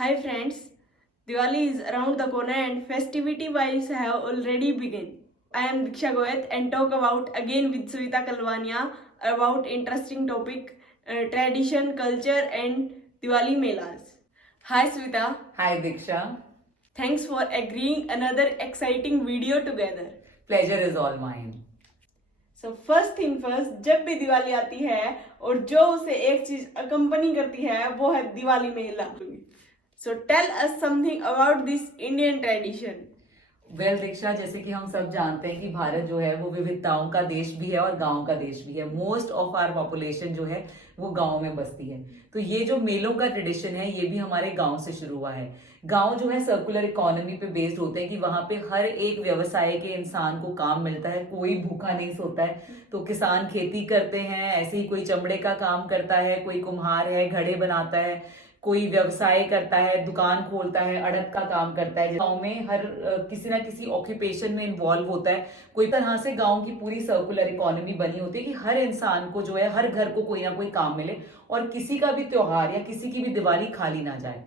Hi friends, Diwali is around the corner and festivity vibes have already begun. I am Diksha Goyat and talk about again with Suvita Kalwania about interesting topic tradition, culture and Diwali melas. Hi Suvita, Hi Diksha, thanks for agreeing another exciting video together. pleasure is all mine. So first thing first, जब भी दिवाली आती है और जो उसे एक चीज accompany करती है वो है दिवाली मेला. So tell us something about this Indian tradition. Well Diksha, जैसे कि हम सब जानते हैं कि भारत जो है वो विविधताओं का देश भी है और गांव का देश भी है. मोस्ट ऑफ आवर पॉपुलेशन जो है वो गांव में बसती है. तो ये जो मेलों का ट्रेडिशन है ये भी हमारे गांव से शुरू हुआ है. गांव जो है सर्कुलर इकोनॉमी पे बेस्ड होते हैं कि वहां पे हर एक व्यवसाय के इंसान को काम मिलता है, कोई भूखा नहीं सोता है. तो किसान खेती करते हैं, ऐसे ही कोई चमड़े का काम करता है, कोई कुम्हार है, घड़े बनाता है, कोई व्यवसाय करता है, दुकान खोलता है, अड़प का काम करता है. गांव में हर किसी ना किसी ऑक्यूपेशन में इन्वॉल्व होता है. कोई तरह से गांव की पूरी सर्कुलर इकोनॉमी बनी होती है कि हर इंसान को जो है हर घर को कोई ना कोई काम मिले और किसी का भी त्योहार या किसी की भी दिवाली खाली ना जाए.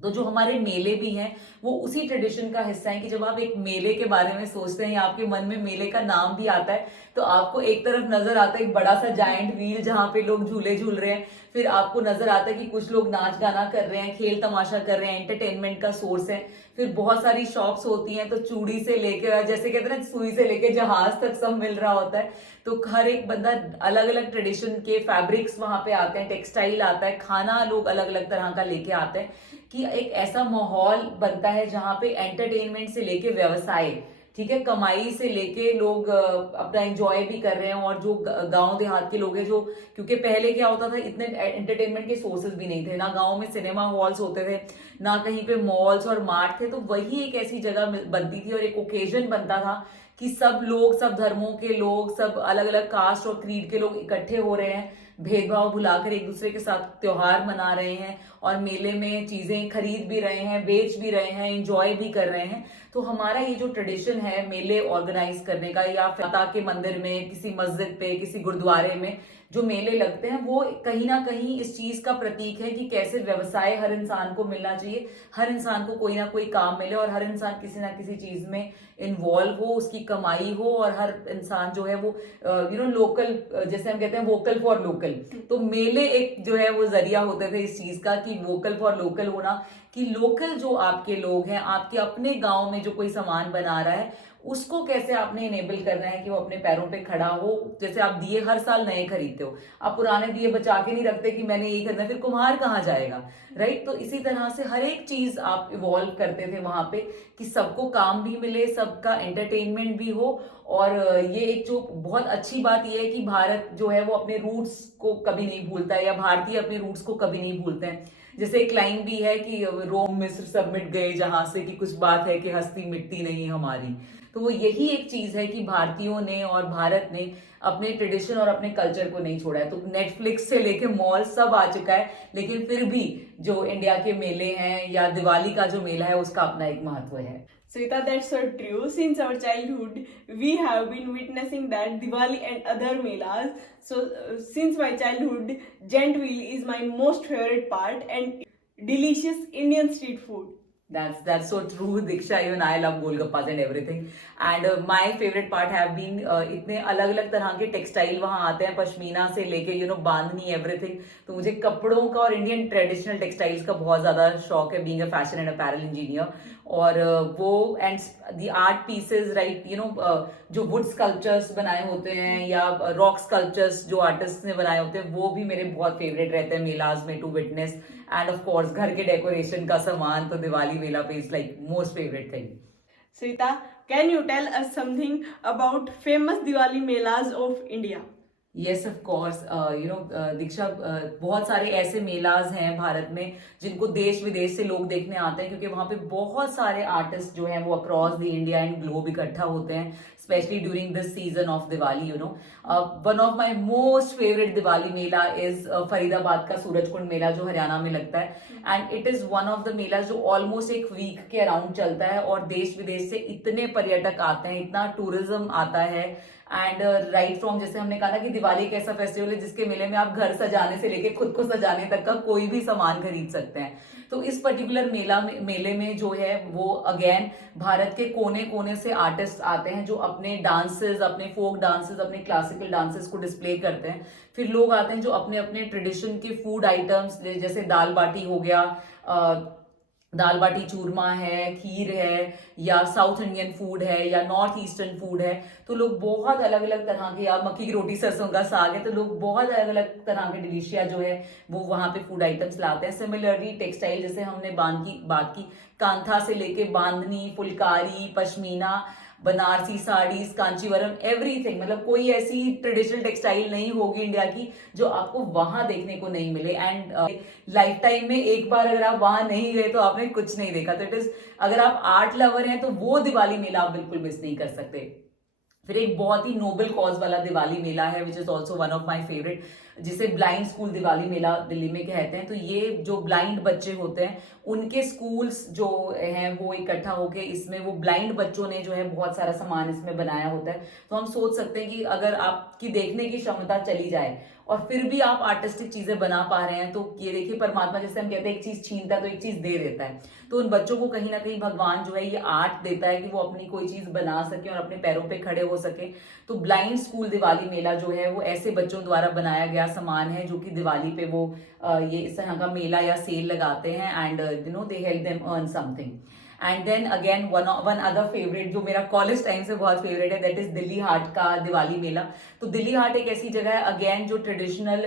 तो जो हमारे मेले भी हैं वो उसी ट्रेडिशन का हिस्सा है कि जब आप एक मेले के बारे में सोचते हैं या आपके मन में मेले का नाम भी आता है तो आपको एक तरफ नजर आता है एक बड़ा सा जायंट व्हील जहां पे लोग झूले झूल रहे हैं. फिर आपको नजर आता है कि कुछ लोग नाच गाना कर रहे हैं, खेल तमाशा कर रहे हैं, एंटरटेनमेंट का सोर्स है. फिर बहुत सारी शॉप्स होती हैं, तो चूड़ी से लेकर जैसे कहते हैं ना सुई से लेकर जहाज तक सब मिल रहा होता है. तो हर एक बंदा अलग अलग ट्रेडिशन के फैब्रिक्स वहां पे आते हैं, टेक्सटाइल आता है, खाना लोग अलग अलग तरह का लेके आते हैं कि एक ऐसा माहौल बनता है जहां पे एंटरटेनमेंट से लेके व्यवसाय, ठीक है, कमाई से लेके लोग अपना एंजॉय भी कर रहे हैं. और जो गांव देहात के लोग हैं जो, क्योंकि पहले क्या होता था इतने एंटरटेनमेंट के सोर्सेज भी नहीं थे, ना गांव में सिनेमा हॉल्स होते थे, ना कहीं पे मॉल्स और मार्ट थे. तो वही एक ऐसी जगह बनती थी और एक ओकेजन बनता था कि सब लोग, सब धर्मों के लोग, सब अलग अलग कास्ट और क्रीड के लोग इकट्ठे हो रहे हैं, भेदभाव भुलाकर एक दूसरे के साथ त्योहार मना रहे हैं और मेले में चीजें खरीद भी रहे हैं, बेच भी रहे हैं, एंजॉय भी कर रहे हैं. तो हमारा ये जो ट्रेडिशन है मेले ऑर्गेनाइज करने का, या माता के मंदिर में, किसी मस्जिद पे, किसी गुरुद्वारे में जो मेले लगते हैं, वो कहीं ना कहीं इस चीज का प्रतीक है कि कैसे व्यवसाय हर इंसान को मिलना चाहिए, हर इंसान को कोई ना कोई काम मिले और हर इंसान किसी ना किसी चीज में इन्वॉल्व हो, उसकी कमाई हो और हर इंसान जो है वो लोकल, जैसे हम कहते हैं वोकल फॉर लोकल. तो मेले एक जो है वो जरिया होते थे इस चीज का कि वोकल फॉर लोकल होना, कि लोकल जो आपके लोग हैं, आपके अपने गांव में जो कोई सामान बना रहा है उसको कैसे आपने इनेबल करना है कि वो अपने पैरों पे खड़ा हो. जैसे आप दिए हर साल नए खरीदते हो, आप पुराने दिए बचा के नहीं रखते कि मैंने यही खरीदना, फिर कुम्हार कहाँ जाएगा, राइट. तो इसी तरह से हर एक चीज आप इवॉल्व करते थे वहां पे कि सबको काम भी मिले, सबका एंटरटेनमेंट भी हो. और ये एक जो बहुत अच्छी बात यह है कि भारत जो है वो अपने रूट्स को कभी नहीं भूलता है, या भारतीय अपने रूट्स को कभी नहीं भूलते हैं. जैसे एक लाइन भी है कि रोम मिस्र सब मिट गए जहां से, कि कुछ बात है कि हस्ती मिटती नहीं हमारी. तो वो यही एक चीज है कि भारतीयों ने और भारत ने अपने ट्रेडिशन और अपने कल्चर को नहीं छोड़ा है. तो नेटफ्लिक्स से लेके मॉल सब आ चुका है, लेकिन फिर भी जो इंडिया के मेले हैं या दिवाली का जो मेला है उसका अपना एक महत्व है. Sweta, that's so true. Since our childhood, we have been witnessing that Diwali and other melas. So, since my childhood, Gent Wheel is my most favorite part and delicious Indian street food. That's so true, Diksha. Even I love golgappas and everything. And my favorite part have been इतने अलग अलग तरह के textile वहां आते हैं, पश्मीना से लेके बांधनी एवरीथिंग. तो मुझे कपड़ों का और इंडियन ट्रेडिशनल टेक्सटाइल्स का बहुत ज्यादा शौक है, being a fashion and apparel engineer. और वो and the art pieces, right, जो वुड स्कल्पचर्स बनाए होते हैं या रॉक स्कल्पचर्स जो आर्टिस्ट ने बनाए होते हैं, वो भी मेरे बहुत फेवरेट रहते हैं मेलाज में to witness. And of course घर के डेकोरेशन का सामान तो दिवाली मेला पे is like most favourite thing. Srita, can you tell us something about famous Diwali melas of India? Yes of course, Diksha, बहुत सारे ऐसे मेलाज हैं भारत में जिनको देश विदेश से लोग देखने आते हैं, क्योंकि वहां पे बहुत सारे आर्टिस्ट जो हैं वो across the India and globe इकट्ठा होते हैं, specially during this season of Diwali. One of my most favourite Diwali mela is Faridabad का सूरजकुंड मेला जो हरियाणा में लगता है. And it is one of the mela जो ऑलमोस्ट एक वीक के अराउंड चलता है और देश विदेश से इतने पर्यटक आते हैं, इतना टूरिज्म आता है. एंड राइट फ्रॉम, जैसे हमने कहा ना कि दिवाली एक ऐसा फेस्टिवल है जिसके मेले में आप घर सजाने से लेके खुद को सजाने तक का कोई भी सामान खरीद सकते हैं। तो इस पर्टिकुलर मेले में जो है वो अगेन भारत के कोने कोने से आर्टिस्ट आते हैं जो अपने डांसेस, अपने फोक डांसेस, अपने क्लासिकल डांसेस को डिस्प्ले करते हैं। फिर लोग आते हैं जो अपने अपने ट्रेडिशन के फूड आइटम्स, जैसे दाल बाटी हो गया, दाल बाटी चूरमा है, खीर है, या साउथ इंडियन फूड है, या नॉर्थ ईस्टर्न फूड है। तो लोग बहुत अलग अलग तरह के, या मक्की की रोटी सरसों का साग है, तो लोग बहुत अलग अलग तरह के डिलिशिया जो है वो वहां पे फूड आइटम्स लाते हैं। सिमिलरली टेक्सटाइल, जैसे हमने बात की कांथा से लेके बांधनी, फुलकारी, पश्मीना, बनारसी साड़ीज, कांचीवरम, एवरीथिंग, मतलब कोई ऐसी ट्रेडिशनल टेक्सटाइल नहीं होगी इंडिया की जो आपको वहां देखने को नहीं मिले। एंड लाइफ टाइम में एक बार अगर आप वहां नहीं गए तो आपने कुछ नहीं देखा। तो इट इज, अगर आप आर्ट लवर हैं तो वो दिवाली मेला आप बिल्कुल मिस नहीं कर सकते। फिर एक बहुत ही नोबल कॉज वाला दिवाली मेला है which is also one of my favourite, जिसे ब्लाइंड स्कूल दिवाली मेला दिल्ली में कहते हैं। तो ये जो ब्लाइंड बच्चे होते हैं उनके स्कूल्स जो हैं वो इकट्ठा होके, इसमें वो ब्लाइंड बच्चों ने जो है बहुत सारा सामान इसमें बनाया होता है। तो हम सोच सकते हैं कि अगर आपकी देखने की क्षमता चली जाए और फिर भी आप आर्टिस्टिक चीजें बना पा रहे हैं, तो ये देखिए परमात्मा, जैसे हम कहते हैं एक चीज छीनता है तो एक चीज दे देता है। तो उन बच्चों को कहीं ना कहीं भगवान जो है ये आर्ट देता है कि वो अपनी कोई चीज बना सके और अपने पैरों पे खड़े हो सके। तो ब्लाइंड स्कूल दिवाली मेला जो है वो ऐसे बच्चों द्वारा बनाया गया सामान है जो कि दिवाली पे वो ये इस तरह का मेला या सेल लगाते हैं, and you know they help them earn something. And then again one other favourite जो मेरा कॉलेज टाइम से बहुत फेवरेट है, दैट इज दिल्ली हाट का दिवाली मेला। तो दिल्ली हाट एक ऐसी जगह है अगेन जो ट्रेडिशनल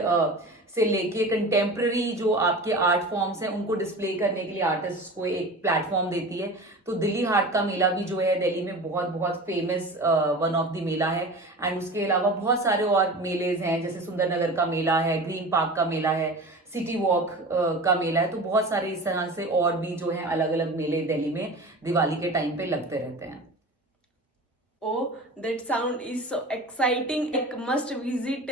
से लेके कंटेम्प्रेरी जो आपके आर्ट फॉर्म्स हैं उनको डिस्प्ले करने के लिए आर्टिस्ट को एक प्लेटफॉर्म देती है। तो दिल्ली हाट का मेला भी जो है दिल्ली में बहुत बहुत फेमस वन ऑफ द मेला है। एंड उसके अलावा बहुत सारे और मेलेज हैं, जैसे सुंदरनगर का मेला है, ग्रीन पार्क का मेला है, सिटी वॉक का मेला है। तो बहुत सारे इस तरह से और भी जो है अलग अलग मेले दिल्ली में दिवाली के टाइम पे लगते रहते हैं। Oh, that sound is so exciting. Like must visit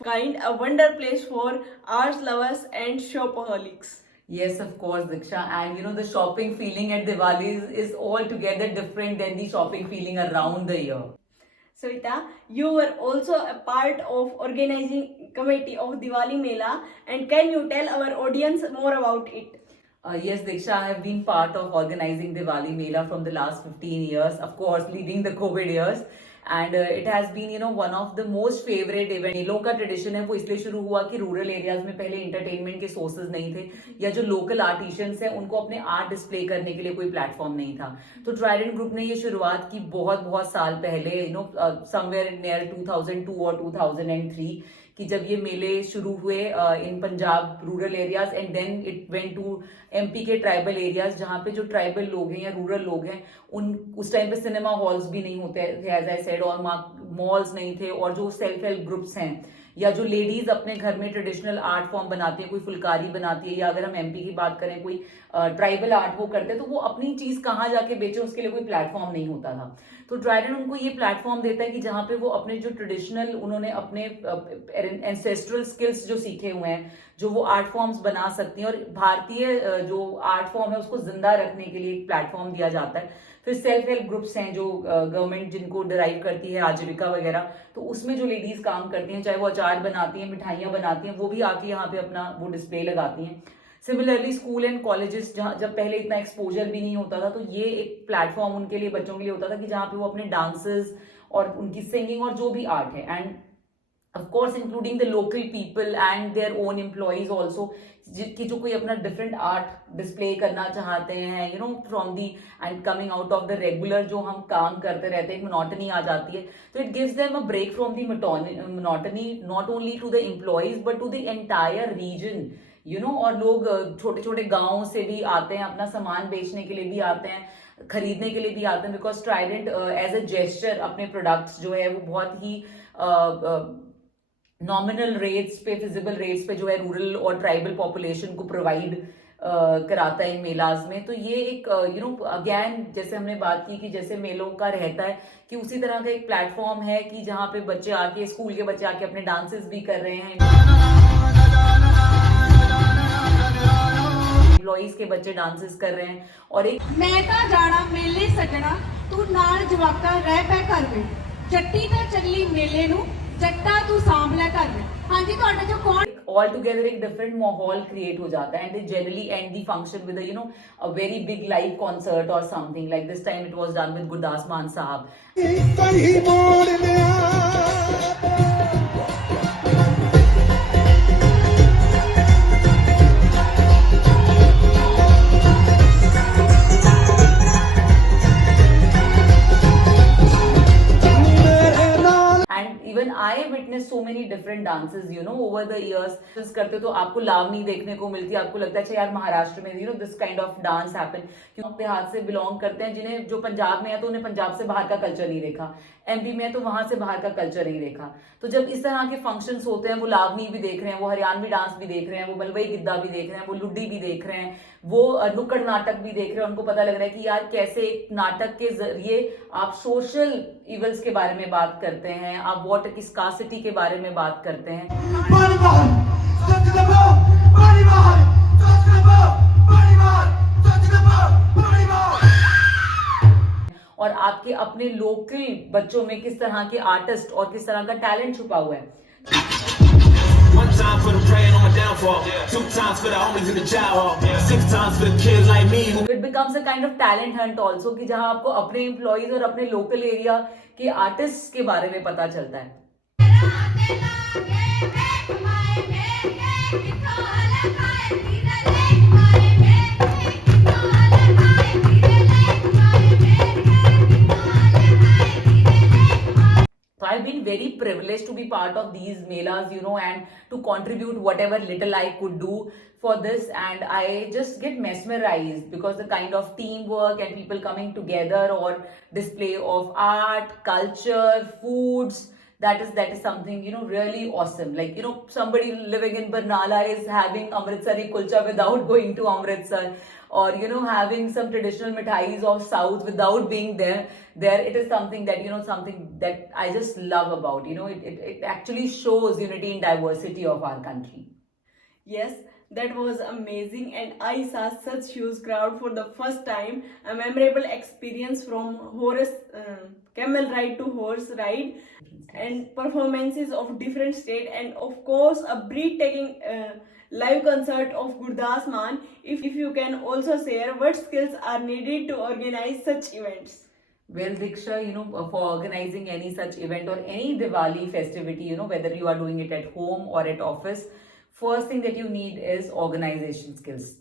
kind, a wonder place for arts lovers and shopaholics. Yes, of course, Diksha. And you know, the shopping feeling at Diwali is altogether different than the shopping feeling around the year. Savita, you were also a part of organizing committee of Diwali Mela, and can you tell our audience more about it? Yes, Diksha, I have been part of organizing Diwali Mela from the last 15 years, of course, leaving the COVID years. And it has been, you know, one of the most favorite event. मेलों का tradition है वो इसलिए शुरू हुआ कि rural areas में पहले इंटरटेनमेंट के सोर्सेज नहीं थे, या जो लोकल आर्टिशियंस हैं उनको अपने आर्ट डिस्प्ले करने के लिए कोई प्लेटफॉर्म नहीं था। तो ट्राइडेंट ग्रुप ने ये शुरुआत की बहुत बहुत साल पहले, यू नो समवेयर नियर 2002 और 2003, कि जब ये मेले शुरू हुए in Punjab rural areas, and then it went to MP के ट्राइबल एरियाज, जहाँ पे जो ट्राइबल लोग हैं या रूरल लोग हैं उस टाइम पे सिनेमा हॉल्स भी नहीं होते थे एज आई सेड, और मॉल्स नहीं थे, और जो सेल्फ हेल्प ग्रुप्स हैं या जो लेडीज अपने घर में ट्रेडिशनल आर्ट फॉर्म बनाती है, कोई फुलकारी बनाती है, या अगर हम एमपी की बात करें कोई ट्राइबल आर्ट वो करते हैं, तो वो अपनी चीज कहाँ जाके बेचे उसके लिए कोई प्लेटफॉर्म नहीं होता था। तो ट्राइडेंट उनको ये प्लेटफॉर्म देता है कि जहाँ पे वो अपने जो ट्रेडिशनल उन्होंने अपने एंसेस्ट्रल स्किल्स जो सीखे हुए हैं, जो वो आर्ट फॉर्म्स बना सकती हैं, और भारतीय जो आर्ट फॉर्म है उसको जिंदा रखने के लिए एक प्लेटफॉर्म दिया जाता है। फिर सेल्फ हेल्प ग्रुप्स हैं जो गवर्नमेंट जिनको डिराइव करती है आजीविका वगैरह, तो उसमें जो लेडीज काम करती हैं, चाहे वो अचार बनाती हैं, मिठाइयाँ बनाती हैं, वो भी आके यहाँ पे अपना वो डिस्प्ले लगाती हैं। सिमिलरली स्कूल एंड कॉलेजेस, जहाँ जब पहले इतना एक्सपोजर भी नहीं होता था, तो ये एक प्लेटफॉर्म उनके लिए, बच्चों के लिए होता था कि जहाँ पे वो अपने डांसेस और उनकी सिंगिंग और जो भी आर्ट है, and of course including the local people and their own employees also, कि जो कोई अपना डिफरेंट आर्ट डिस्प्ले करना चाहते हैं, you know from the and coming out of the regular जो हम काम करते रहते हैं, एक मोनोटनी आ जाती है, तो it gives them a break from the monotony, not only to the employees but to the entire region, you know. और लोग छोटे छोटे गाँव से भी आते हैं, अपना सामान बेचने के लिए भी आते हैं, खरीदने के लिए भी आते हैं, because Trident as a gesture अपने प्रोडक्ट्स जो है वो बहुत ही नॉमिनल रेट्स पे, फिजिबल रेट्स पे जो है रूरल और ट्राइबल पॉपुलेशन को प्रोवाइड कराता है इन मेलाज में। तो ये एक यू नो अगेन जैसे हमने बात की कि जैसे मेलों का रहता है कि उसी तरह का एक प्लेटफॉर्म है कि जहाँ पे बच्चे आके, स्कूल के बच्चे आके अपने डांसेस भी कर रहे हैं, एम्प्लॉइज के बच्चे डांसेस कर रहे हैं। और एक मैं ਤਾਂ ਜਾਣਾ ਮੇਲੇ ਸੱਜਣਾ ਤੂੰ ਨਾਲ ਜਵਾਕਾ ਰਹਿ ਪੈ ਘਰ ਵਿੱਚ ਜੱਟੀ ਤੇ ਚੱਲੀ ਮੇਲੇ ਨੂੰ ਜੱਟਾ ਤੂੰ ਸਾਂਭ ਲੈ ਘਰ ਵਿੱਚ। ਹਾਂਜੀ ਤੁਹਾਡਾ ਜੋ ਕੌਣ ऑल टुगेदर एक डिफरेंट माहौल क्रिएट हो जाता है and they generally and the function with a very big live concert or something like this time it was done with Gurdas Maan Sahab. And even I witnessed so many different dances, over the years. Just करते तो आपको लावनी देखने को मिलती है, आपको लगता है अच्छा यार महाराष्ट्र में this kind of dance happen. क्योंकि देहात से बिलोंग करते हैं, जिन्हें जो पंजाब में है तो उन्हें पंजाब से बाहर का कल्चर नहीं देखा, एमपी में है तो वहां से बाहर का कल्चर नहीं देखा. तो जब इस तरह के फंक्शंस होते हैं, वो लावनी भी देख रहे हैं, वो हरियाणवी डांस भी देख रहे हैं, वो मलवई गिद्दा भी देख रहे हैं, वो लुड्डी भी देख रहे हैं, वो नुक्कड़ नाटक भी देख रहे हैं, उनको पता लग रहा है कि यार कैसे एक नाटक के जरिए आप सोशल इवल्स के बारे में बात करते हैं, आप वाटर की स्कार्सिटी के बारे में बात करते हैं. और आपके अपने लोकल बच्चों में किस तरह के आर्टिस्ट और किस तरह का टैलेंट छुपा हुआ है. One time for the praying on my downfall, 2 times for the homies in the job hall, 6 times for the kids like me who It becomes a kind of talent hunt also कि जहां आपको अपने employees और अपने local area के artist के बारे में पता चलता है. So I've been very privileged to be part of these melas, and to contribute whatever little I could do for this. And I just get mesmerized because the kind of teamwork and people coming together or display of art, culture, foods, that is something, really awesome. Like, somebody living in Barnala is having Amritsari kulcha without going to Amritsar, or having some traditional mithais of south without being there. It is something that something that I just love about. It actually shows unity and diversity of our country. Yes, that was amazing, and I saw such huge crowd for the first time. A memorable experience from camel ride to horse ride, and performances of different state, and of course a breathtaking live concert of Gurdas Maan. If you can also share what skills are needed to organize such events. Well, Diksha, for organizing any such event or any Diwali festivity, whether you are doing it at home or at office, first thing that you need is organization skills.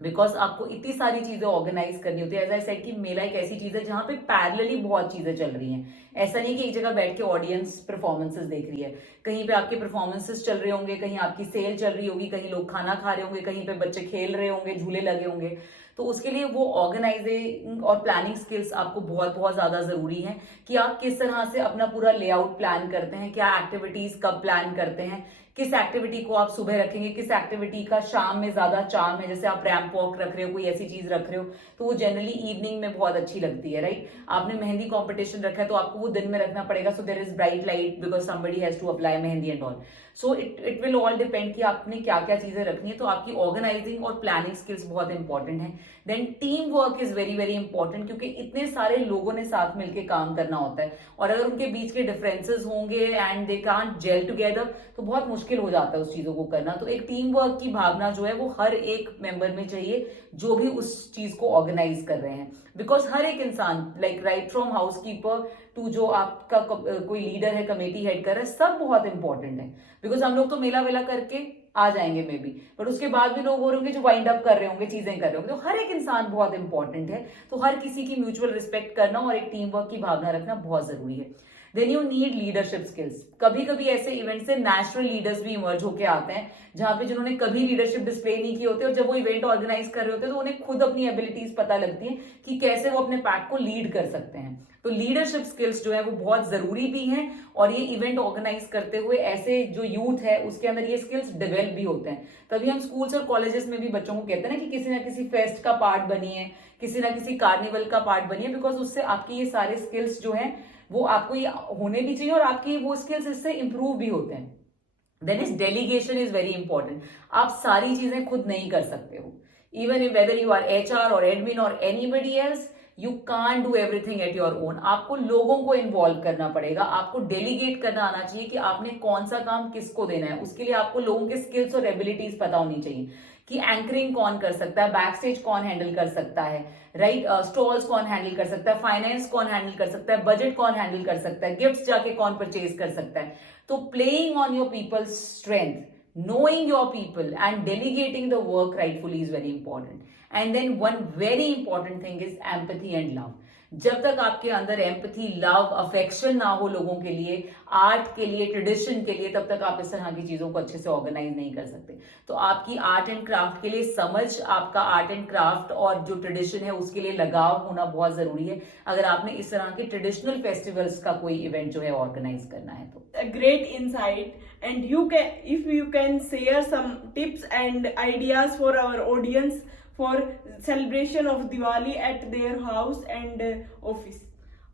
Because आपको इतनी सारी चीजें organise करनी होती है. As I said कि मेला एक ऐसी चीज है जहां पे पैरेलली बहुत चीजें चल रही हैं. ऐसा नहीं कि एक जगह बैठ के ऑडियंस परफॉर्मेंसेस देख रही है. कहीं पे आपके परफॉर्मेंसेस चल रहे होंगे, कहीं आपकी सेल चल रही होगी, कहीं लोग खाना खा रहे होंगे, कहीं पे बच्चे खेल रहे होंगे, झूले लगे होंगे. तो उसके लिए वो ऑर्गेनाइजिंग और प्लानिंग स्किल्स आपको बहुत बहुत ज्यादा जरूरी है कि आप किस तरह से अपना पूरा लेआउट प्लान करते हैं, क्या एक्टिविटीज कब प्लान करते हैं, किस एक्टिविटी को आप सुबह रखेंगे, किस एक्टिविटी का शाम में ज्यादा चार्म है. जैसे आप रैंप वॉक रख रहे हो, कोई ऐसी चीज रख रहे हो, तो वो जनरली इवनिंग में बहुत अच्छी लगती है, राइट. आपने मेहंदी कॉम्पिटिशन रखा है तो आपको वो दिन में रखना पड़ेगा. So there is bright light because somebody has to apply mehndi and all. So it will all depend कि आपने क्या क्या चीजें रखनी है. तो आपकी ऑर्गेनाइजिंग और प्लानिंग स्किल्स बहुत इंपॉर्टेंट है. Then team work is very very important, क्योंकि इतने सारे लोगों ने साथ मिलकर काम करना होता है, और अगर उनके बीच के डिफरेंसेस होंगे and they can't gel together तो बहुत मुश्किल हो जाता है उस चीजों को करना. तो एक टीम वर्क की भावना जो है वो हर एक मेंबर में चाहिए जो भी उस चीज को ऑर्गेनाइज कर रहे हैं. बिकॉज हर एक इंसान, like right from housekeeper to जो आपका कोई लीडर है, कमेटी हेड कर रहा है, सब बहुत इंपॉर्टेंट है. बिकॉज हम लोग तो मेला वेला करके आ जाएंगे मे बी, बट उसके बाद भी लोग हो रहे होंगे जो वाइंड अप कर रहे होंगे, चीजें कर रहे होंगे. तो हर एक इंसान बहुत इंपॉर्टेंट है. तो हर किसी की म्यूचुअल रिस्पेक्ट करना और एक टीम वर्क की भावना रखना बहुत जरूरी है. Then you need leadership skills. कभी कभी ऐसे इवेंट से नेशनल लीडर्स भी इमर्ज होके आते हैं जहां पे जिन्होंने कभी लीडरशिप डिस्प्ले नहीं की होती, और जब वो इवेंट ऑर्गेनाइज कर रहे होते हैं तो उन्हें खुद अपनी एबिलिटीज पता लगती है कि कैसे वो अपने पैक को लीड कर सकते हैं. तो लीडरशिप स्किल्स जो है वो बहुत जरूरी भी हैं, और ये इवेंट ऑर्गेनाइज करते हुए ऐसे जो यूथ है उसके अंदर ये स्किल्स डेवलप भी होते हैं. तभी हम स्कूल्स और कॉलेजेस में भी बच्चों को कहते हैं ना कि किसी ना किसी फेस्ट का पार्ट बनिए, किसी ना किसी कार्निवल का पार्ट बनिए, बिकॉज उससे आपकी ये सारे स्किल्स जो हैं वो आपको ये होने भी चाहिए, और आपकी वो स्किल्स इससे इंप्रूव भी होते हैं. Then is delegation is very important. आप सारी चीजें खुद नहीं कर सकते हो. Even if whether you are HR or admin or anybody else, you can't do everything at your own. आपको लोगों को इन्वॉल्व करना पड़ेगा, आपको डेलीगेट करना आना चाहिए कि आपने कौन सा काम किसको देना है। उसके लिए आपको लोगों के स्किल्स और एबिलिटीज पता होनी चाहिए कि एंकरिंग कौन कर सकता है, बैक स्टेज कौन हैंडल कर सकता है, राइट, स्टॉल्स कौन हैंडल कर सकता है, फाइनेंस कौन हैंडल कर सकता है, बजट कौन हैंडल कर सकता है, गिफ्ट्स जाके कौन परचेज कर सकता है। तो playing on your people's strength, knowing your people and delegating the work rightfully is very important. And then one very important thing is empathy and love. जब तक आपके अंदर एम्पथी, लव, अफेक्शन ना हो लोगों के लिए, आर्ट के लिए, ट्रेडिशन के लिए, तब तक आप इस तरह की चीजों को अच्छे से ऑर्गेनाइज नहीं कर सकते। तो आपकी आर्ट एंड क्राफ्ट के लिए समझ, आपका आर्ट एंड क्राफ्ट और जो ट्रेडिशन है उसके लिए लगाव होना बहुत जरूरी है, अगर आपने इस तरह के ट्रेडिशनल फेस्टिवल्स का कोई इवेंट जो है ऑर्गेनाइज करना है तो। A great insight, and if you can share some tips and ideas for our audience for celebration of Diwali at their house and office.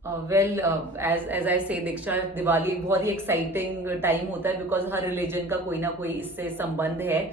As I say, दीक्षा, दिवाली एक बहुत ही exciting time होता है because her religion का कोई ना कोई इससे संबंध है।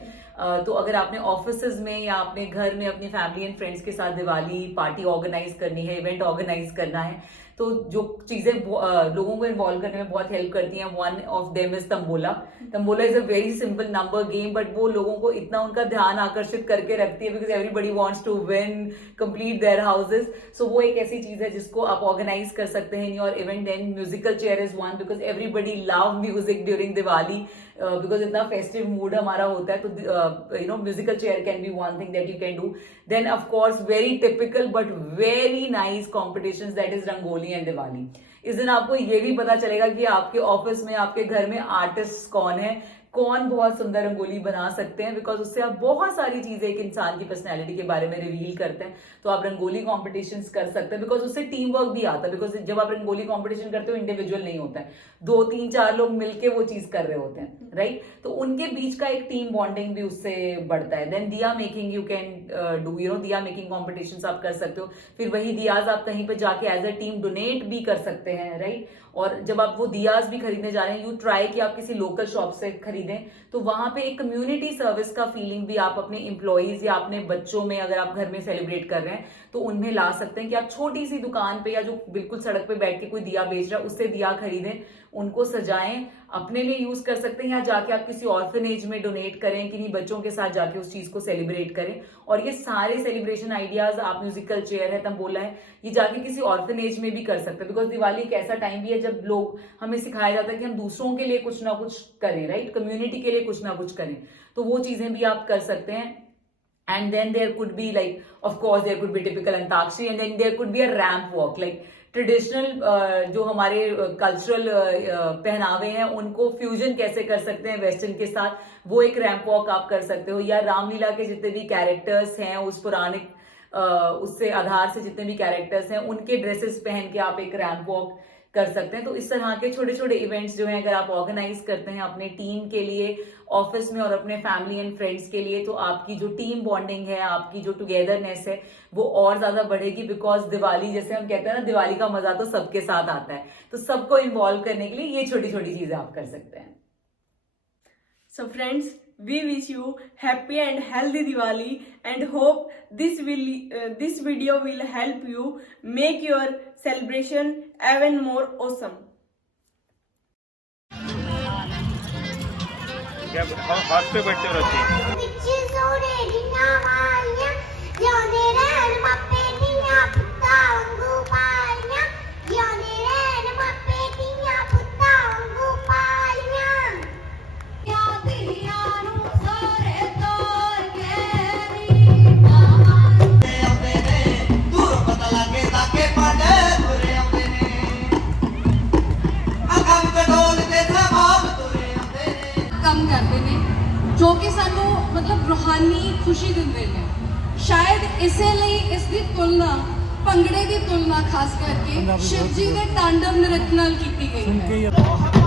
तो अगर आपने ऑफिसेज में या अपने घर में अपनी फैमिली एंड फ्रेंड्स के साथ दिवाली पार्टी ऑर्गेनाइज करनी है, इवेंट ऑर्गेनाइज करना है, तो जो चीजें लोगों को इन्वॉल्व करने में बहुत हेल्प करती हैं, one of them is tambola. Tambola is a very simple number game, but वो लोगों को इतना उनका ध्यान आकर्षित करके रखती है because everybody wants to win, complete their houses. So वो एक ऐसी चीज है जिसको आप ऑर्गेनाइज कर सकते हैं in your event. Then musical chair is one because everybody love music during Diwali, because इतना फेस्टिव मूड हमारा होता है, तो you know musical chair can be one thing that you can do. Then of course very typical but very nice competitions, that is Rangoli and Diwali. इस दिन आपको ये भी पता चलेगा कि आपके ऑफिस में, आपके घर में आर्टिस्ट कौन है, कौन बहुत सुंदर रंगोली बना सकते हैं, बिकॉज उससे आप बहुत सारी चीजें एक इंसान की पर्सनैलिटी के बारे में रिवील करते हैं। तो आप रंगोली कॉम्पिटिशन्स कर सकते हैं बिकॉज उससे टीम वर्क भी आता है, बिकॉज जब आप रंगोली कॉम्पिटिशन करते हो इंडिविजुअल नहीं होता है, 2, 3, 4 लोग मिलके वो चीज कर रहे होते हैं, राइट। तो उनके बीच का एक टीम बॉन्डिंग भी उससे बढ़ता है। देन दिया making you can do, you know, दिया मेकिंग कॉम्पिटिशन्स आप कर सकते हो। फिर वही दियाज आप कहीं पे जाके एज अ टीम डोनेट भी कर सकते हैं, राइट। और जब आप वो दियाज भी खरीदने जा रहे हैं, यू ट्राई कि आप किसी लोकल शॉप से खरीदें, तो वहां पे एक कम्युनिटी सर्विस का फीलिंग भी आप अपने एम्प्लॉइज या अपने बच्चों में, अगर आप घर में सेलिब्रेट कर रहे हैं तो उनमें ला सकते हैं कि आप छोटी सी दुकान पे या जो बिल्कुल सड़क पे बैठ के कोई दिया बेच रहा है उससे दिया खरीदें, उनको सजाएं, अपने लिए यूज कर सकते हैं, या जाके आप किसी ऑर्फनेज में डोनेट करें, किन्हीं बच्चों के साथ जाके उस चीज को सेलिब्रेट करें। और ये सारे सेलिब्रेशन आइडियाज, आप म्यूजिकल चेयर है, तंबोला है, ये जाके किसी ऑर्फनेज में भी कर सकते हैं, बिकॉज दिवाली एक ऐसा टाइम भी है जब लोग, हमें सिखाया जाता है कि हम दूसरों के लिए कुछ ना कुछ करें, राइट, कम्युनिटी के लिए कुछ ना कुछ करें, तो वो चीजें भी आप कर सकते हैं। And then there could be, like, of course there could be typical Antakshari, and then there could be a ramp walk, like traditional जो हमारे कल्चरल पहनावे हैं उनको फ्यूजन कैसे कर सकते हैं वेस्टर्न के साथ, वो एक रैंप वॉक आप कर सकते हो। या रामलीला के जितने भी कैरेक्टर्स हैं, उस पुराने उससे आधार से जितने भी कैरेक्टर्स हैं, उनके ड्रेसेस पहन के आप एक रैंप वॉक कर सकते हैं। तो इस तरह के छोटे छोटे इवेंट्स जो हैं अगर आप ऑर्गेनाइज करते हैं अपने टीम के लिए, ऑफिस में, और अपने फैमिली एंड फ्रेंड्स के लिए, तो आपकी जो टीम बॉन्डिंग है, आपकी जो टुगेदरनेस है, वो और ज्यादा बढ़ेगी। बिकॉज दिवाली, जैसे हम कहते हैं ना, दिवाली का मजा तो सबके साथ आता है, तो सबको इन्वॉल्व करने के लिए ये छोटी छोटी चीजें आप कर सकते हैं। So friends, we wish you happy and healthy Diwali and hope this video will help you make your celebration even more awesome. क्या हाथ पे बैठते हो रखिए। ਕੰਮ ਕਰਦੇ ਨੇ ਜੋ ਕਿ ਸਾਨੂੰ ਮਤਲਬ ਰੂਹਾਨੀ ਖੁਸ਼ੀ ਦਿੰਦੇ ਨੇ। ਸ਼ਾਇਦ ਇਸੇ ਲਈ ਇਸ ਦੀ ਤੁਲਨਾ ਭੰਗੜੇ ਦੀ ਤੁਲਨਾ ਖਾਸ ਕਰਕੇ ਸ਼ਿਵ ਜੀ ਦੇ ਤਾਂਡਵ ਨ੍ਰਿਤ ਨਾਲ ਕੀਤੀ ਗਈ ਹੈ।